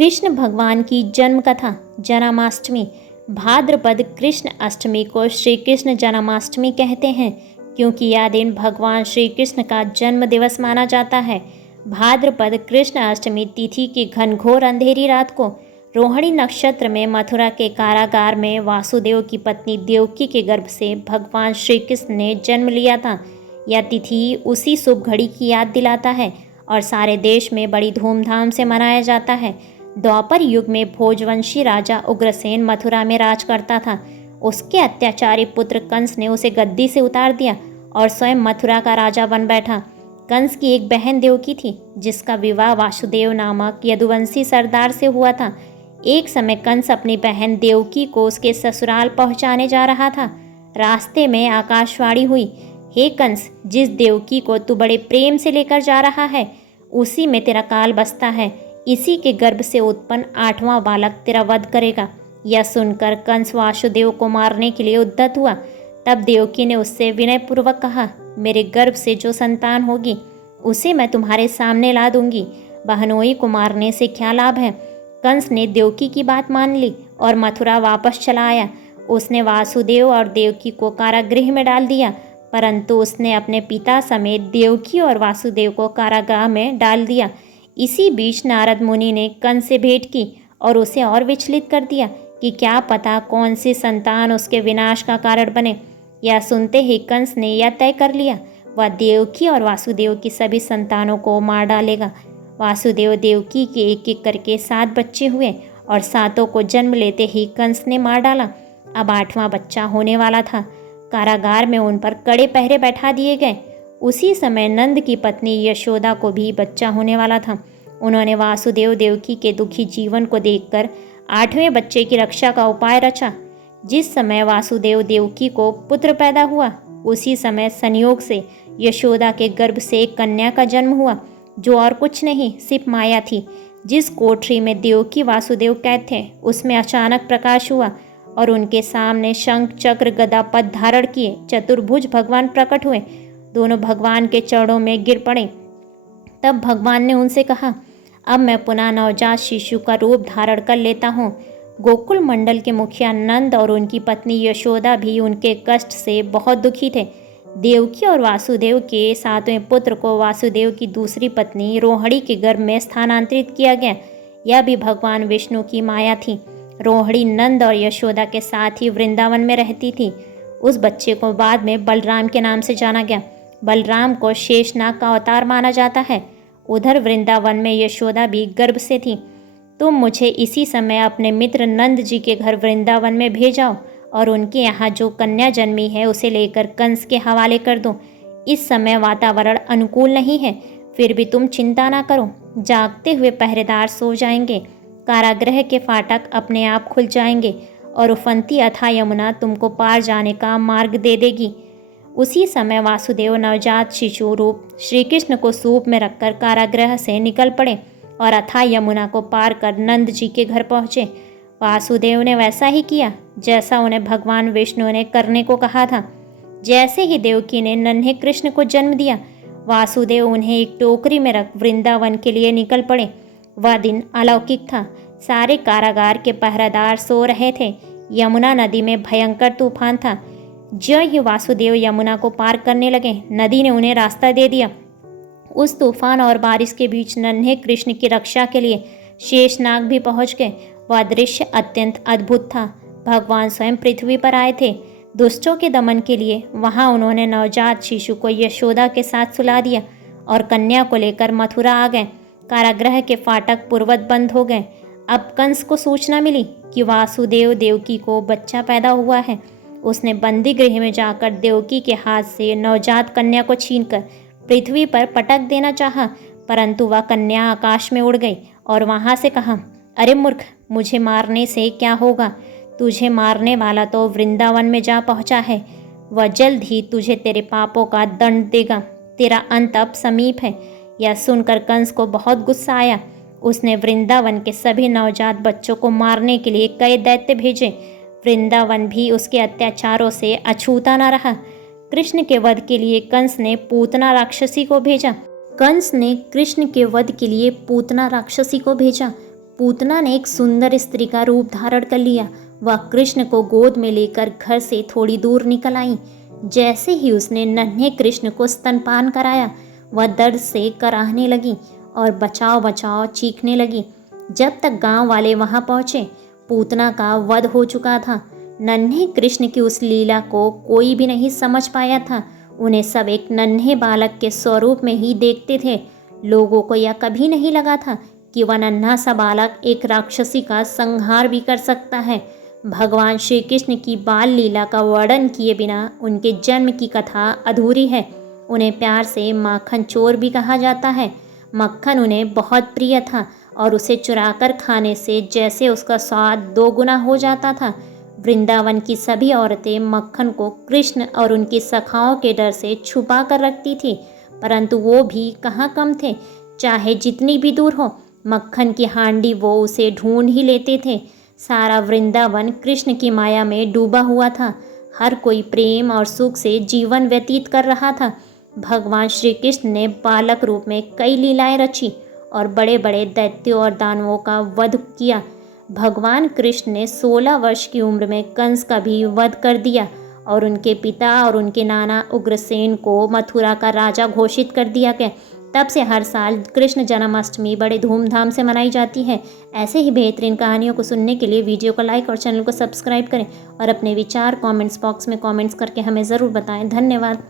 कृष्ण भगवान की जन्म कथा जन्माष्टमी। भाद्रपद कृष्ण अष्टमी को श्री कृष्ण जन्माष्टमी कहते हैं क्योंकि यह दिन भगवान श्री कृष्ण का जन्म दिवस माना जाता है। भाद्रपद कृष्ण अष्टमी तिथि की घनघोर अंधेरी रात को रोहिणी नक्षत्र में मथुरा के कारागार में वासुदेव की पत्नी देवकी के गर्भ से भगवान श्री कृष्ण ने जन्म लिया था। यह तिथि उसी शुभ घड़ी की याद दिलाता है और सारे देश में बड़ी धूमधाम से मनाया जाता है। द्वापर युग में भोजवंशी राजा उग्रसेन मथुरा में राज करता था। उसके अत्याचारी पुत्र कंस ने उसे गद्दी से उतार दिया और स्वयं मथुरा का राजा बन बैठा। कंस की एक बहन देवकी थी जिसका विवाह वासुदेव नामक यदुवंशी सरदार से हुआ था। एक समय कंस अपनी बहन देवकी को उसके ससुराल पहुंचाने जा रहा था। रास्ते में आकाशवाणी हुई, हे कंस, जिस देवकी को तू बड़े प्रेम से लेकर जा रहा है उसी में तेरा काल बसता है। इसी के गर्भ से उत्पन्न 8वां बालक तेरा वध करेगा। यह सुनकर कंस वासुदेव को मारने के लिए उद्यत हुआ। तब देवकी ने उससे विनयपूर्वक कहा, मेरे गर्भ से जो संतान होगी उसे मैं तुम्हारे सामने ला दूंगी। बहनोई को मारने से क्या लाभ है। कंस ने देवकी की बात मान ली और मथुरा वापस चला आया। उसने वासुदेव और देवकी को कारागृह में डाल दिया, परंतु उसने अपने पिता समेत देवकी और वासुदेव को कारागार में डाल दिया। इसी बीच नारद मुनि ने कंस से भेंट की और उसे और विचलित कर दिया कि क्या पता कौन सी संतान उसके विनाश का कारण बने। यह सुनते ही कंस ने यह तय कर लिया, वह देवकी और वासुदेव की सभी संतानों को मार डालेगा। वासुदेव देवकी के एक एक करके 7 बच्चे हुए और 7 को जन्म लेते ही कंस ने मार डाला। अब 8वां बच्चा होने वाला था। कारागार में उन पर कड़े पहरे बैठा दिए गए। उसी समय नंद की पत्नी यशोदा को भी बच्चा होने वाला था। उन्होंने वासुदेव देवकी के दुखी जीवन को देखकर 8वें बच्चे की रक्षा का उपाय रचा। जिस समय वासुदेव देवकी को पुत्र पैदा हुआ उसी समय संयोग से यशोदा के गर्भ से एक कन्या का जन्म हुआ जो और कुछ नहीं सिर्फ माया थी। जिस कोठरी में देवकी वासुदेव कैद थे उसमें अचानक प्रकाश हुआ और उनके सामने शंख चक्र गदा पद धारण किए चतुर्भुज भगवान प्रकट हुए। दोनों भगवान के चरणों में गिर पड़े। तब भगवान ने उनसे कहा, अब मैं पुनः नवजात शिशु का रूप धारण कर लेता हूँ। गोकुल मंडल के मुखिया नंद और उनकी पत्नी यशोदा भी उनके कष्ट से बहुत दुखी थे। देवकी और वासुदेव के 7वें पुत्र को वासुदेव की दूसरी पत्नी रोहिणी के गर्भ में स्थानांतरित किया गया। यह भी भगवान विष्णु की माया थी। रोहिणी नंद और यशोदा के साथ ही वृंदावन में रहती थी। उस बच्चे को बाद में बलराम के नाम से जाना गया। बलराम को शेषनाग का अवतार माना जाता है। उधर वृंदावन में यशोदा भी गर्भ से थी। तुम मुझे इसी समय अपने मित्र नंद जी के घर वृंदावन में भेजाओ और उनके यहाँ जो कन्या जन्मी है उसे लेकर कंस के हवाले कर दो। इस समय वातावरण अनुकूल नहीं है, फिर भी तुम चिंता ना करो। जागते हुए पहरेदार सो जाएंगे। कारागृह के फाटक अपने आप खुल जाएंगे और उफनती अथाह यमुना तुमको पार जाने का मार्ग दे देगी। उसी समय वासुदेव नवजात शिशु रूप श्री कृष्ण को सूप में रखकर कारागृह से निकल पड़े और अथाह यमुना को पार कर नंद जी के घर पहुँचे। वासुदेव ने वैसा ही किया जैसा उन्हें भगवान विष्णु ने करने को कहा था। जैसे ही देवकी ने नन्हे कृष्ण को जन्म दिया, वासुदेव उन्हें एक टोकरी में रख वृंदावन के लिए निकल पड़े। वह दिन अलौकिक था। सारे कारागार के पहरेदार सो रहे थे। यमुना नदी में भयंकर तूफान था। ज्यों ही वासुदेव यमुना को पार करने लगे, नदी ने उन्हें रास्ता दे दिया। उस तूफान और बारिश के बीच नन्हे कृष्ण की रक्षा के लिए शेषनाग भी पहुंच गए। वह दृश्य अत्यंत अद्भुत था। भगवान स्वयं पृथ्वी पर आए थे दुष्टों के दमन के लिए। वहां उन्होंने नवजात शिशु को यशोदा के साथ सुला दिया और कन्या को लेकर मथुरा आ गए। कारागृह के फाटक पूर्वत बंद हो गए। अब कंस को सूचना मिली कि वासुदेव देवकी को बच्चा पैदा हुआ है। उसने बंदी गृह में जाकर देवकी के हाथ से नवजात कन्या को छीनकर पृथ्वी पर पटक देना चाहा, परंतु वह कन्या आकाश में उड़ गई और वहां से कहा, अरे मूर्ख, मुझे मारने से क्या होगा। तुझे मारने वाला तो वृंदावन में जा पहुंचा है। वह जल्द ही तुझे तेरे पापों का दंड देगा। तेरा अंत अब समीप है। यह सुनकर कंस को बहुत गुस्सा आया। उसने वृंदावन के सभी नवजात बच्चों को मारने के लिए कई दैत्य भेजे। वृंदावन भी उसके अत्याचारों से अछूता न रहा। कृष्ण के वध के लिए कंस ने पूतना राक्षसी को भेजा। पूतना ने एक सुंदर स्त्री का रूप धारण कर लिया। वह कृष्ण को गोद में लेकर घर से थोड़ी दूर निकल आई। जैसे ही उसने नन्हे कृष्ण को स्तनपान कराया, वह दर्द से कराहने लगी और बचाओ बचाओ चीखने लगी। जब तक गांव वाले वहां पहुंचे, पूतना का वध हो चुका था। नन्हे कृष्ण की उस लीला को कोई भी नहीं समझ पाया था। उन्हें सब एक नन्हे बालक के स्वरूप में ही देखते थे। लोगों को यह कभी नहीं लगा था कि वह नन्हा सा बालक एक राक्षसी का संहार भी कर सकता है। भगवान श्री कृष्ण की बाल लीला का वर्णन किए बिना उनके जन्म की कथा अधूरी है। उन्हें प्यार से माखन चोर भी कहा जाता है। मक्खन उन्हें बहुत प्रिय था और उसे चुराकर खाने से जैसे उसका स्वाद 2 गुना हो जाता था। वृंदावन की सभी औरतें मक्खन को कृष्ण और उनकी सखाओं के डर से छुपा कर रखती थी, परंतु वो भी कहाँ कम थे। चाहे जितनी भी दूर हो, मक्खन की हांडी वो उसे ढूंढ ही लेते थे। सारा वृंदावन कृष्ण की माया में डूबा हुआ था। हर कोई प्रेम और सुख से जीवन व्यतीत कर रहा था। भगवान श्री कृष्ण ने बालक रूप में कई लीलाएं रची और बड़े बड़े दैत्यों और दानवों का वध किया। भगवान कृष्ण ने 16 वर्ष की उम्र में कंस का भी वध कर दिया और उनके पिता और उनके नाना उग्रसेन को मथुरा का राजा घोषित कर दिया गया। तब से हर साल कृष्ण जन्माष्टमी बड़े धूमधाम से मनाई जाती है। ऐसे ही बेहतरीन कहानियों को सुनने के लिए वीडियो को लाइक और चैनल को सब्सक्राइब करें और अपने विचार कमेंट्स बॉक्स में कमेंट्स करके हमें ज़रूर बताएं। धन्यवाद।